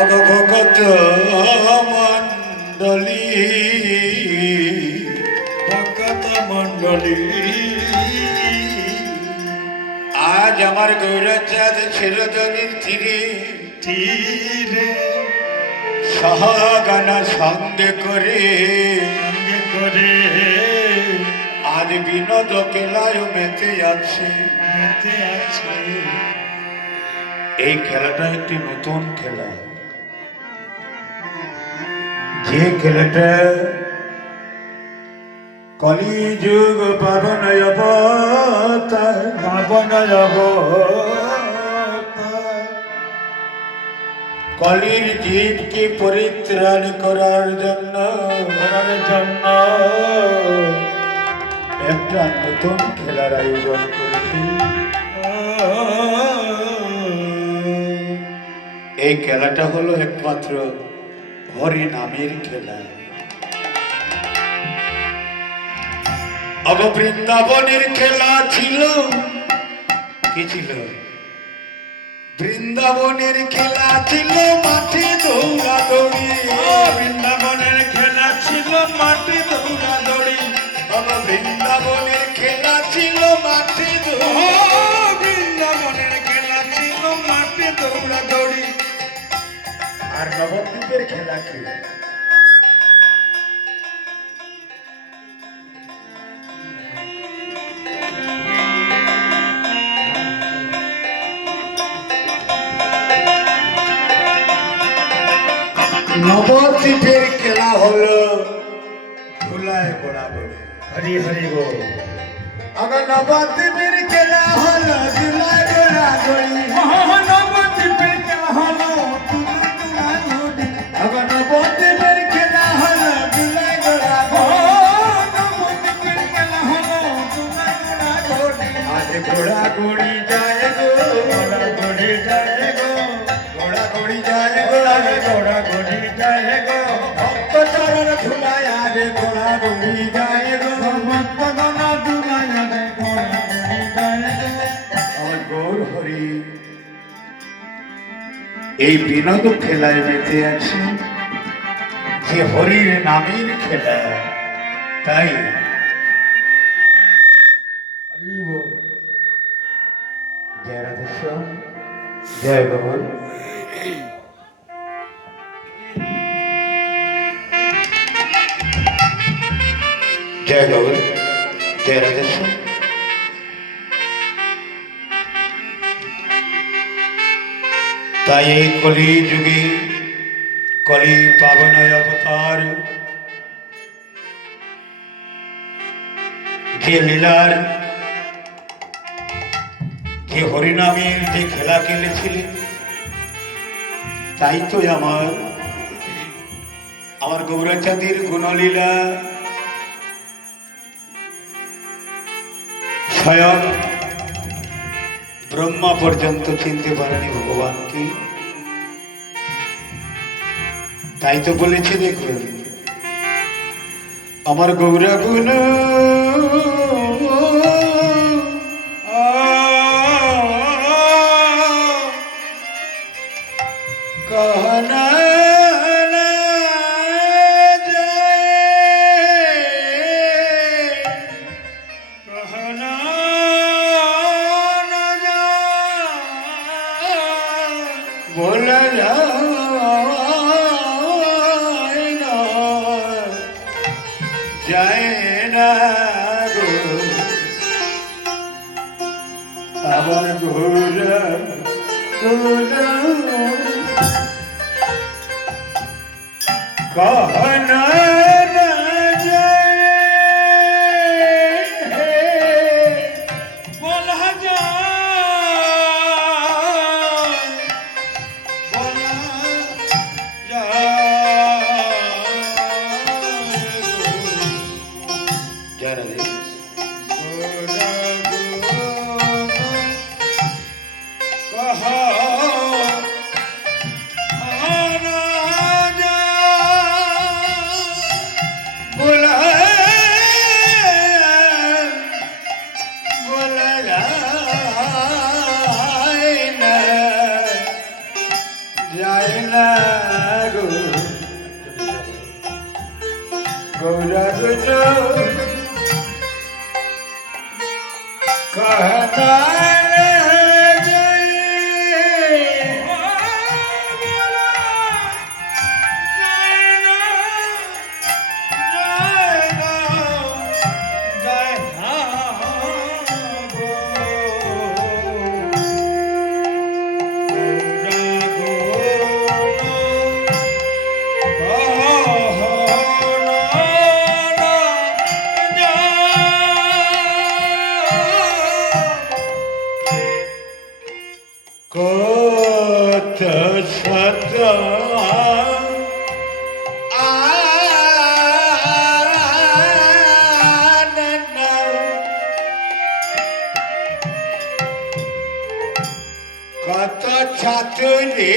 অগভগত মণ্ডলী ভগত মণ্ডলী আজ আমার গৌরচাঁদ ছিল নদীর তীরে তীরে সহাগানা সঙ্গে করে আজ বিনোদ খেলায় মেতে আছে। এই খেলাটা একটি নতুন খেলা, যে খেলাটা কলিযুগ পাবন অবতার কলির জীবকে পরিত্রাণ করার জন্য একটা নতুন খেলার আয়োজন করেছি। এই খেলাটা হলো একমাত্র হরি নামের খেলা। বৃন্দাবনের খেলা ছিল কি ছিল? বৃন্দাবনের খেলা ছিল মাঠে দৌড়াদৌড়ি। বৃন্দাবনের খেলা ছিল মাঠে দৌড়াদৌড়ি। বৃন্দাবনের খেলা ছিল মাঠে বৃন্দাবনের খেলা ছিল মাঠে দৌড়াদৌড়ি। আর নবদ্বীপের খেলা কি? নবদ্বীপের খেলা হলো ধুলায় গোড়াগড়ি। হরি হরি বল। আবার নবদ্বীপের খেলা হলো ধুলায় গোড়াগড়ি। নবদ্বীপের খেলা হলো ধুলায় গোড়াগড়ি। আবার নবদ্বীপের খেলা হলো ধুলায় গোড়াগড়ি। নবদ্বীপের খেলা হলো ধুলায় গোড়াগড়ি। আজ গোড়াগড়ি যায় গো, গোড়াগড়ি যায় গো, গোড়াগড়ি যায় গো, গোড়াগড়ি যায় গো। ভক্ত চরণ ধুলায় আজ গোড়াগড়ি যায় গো। ভক্তগণ ধুলায় আজ গোড়াগড়ি যায় গো। আমার গৌর হরি এই বিনোদ খেলায় মেতে আছে, যে হরির নামের খেলা। তাই হরি বল। জয় রাধেশ্যাম, জয় গৌর। জয় গৌর, জয় রাধেশ্যাম। তাই এই কলি যুগে কলি পাবন অবতার যে লীলার, যে হরিনামের যে খেলা খেলেছিলেন, তাই তো আমার গৌরাচাঁদের গুণলীলা স্বয়ং ব্রহ্মা পর্যন্ত চিনতে পারেনি ভগবানকে। তাই তো বলেছে, দেখুন আমার গৌরা গুণ कहना ना जाए, कहना ना जाए, बोला जाए ना गो আমার ঘোরা ঘোরা कहना ना जाए, बोला যায়, बोला যায়। जय राधे। कहा যায় না গো গৌরাগুজ कहना কত শত আনন্দ কত ছাত্রী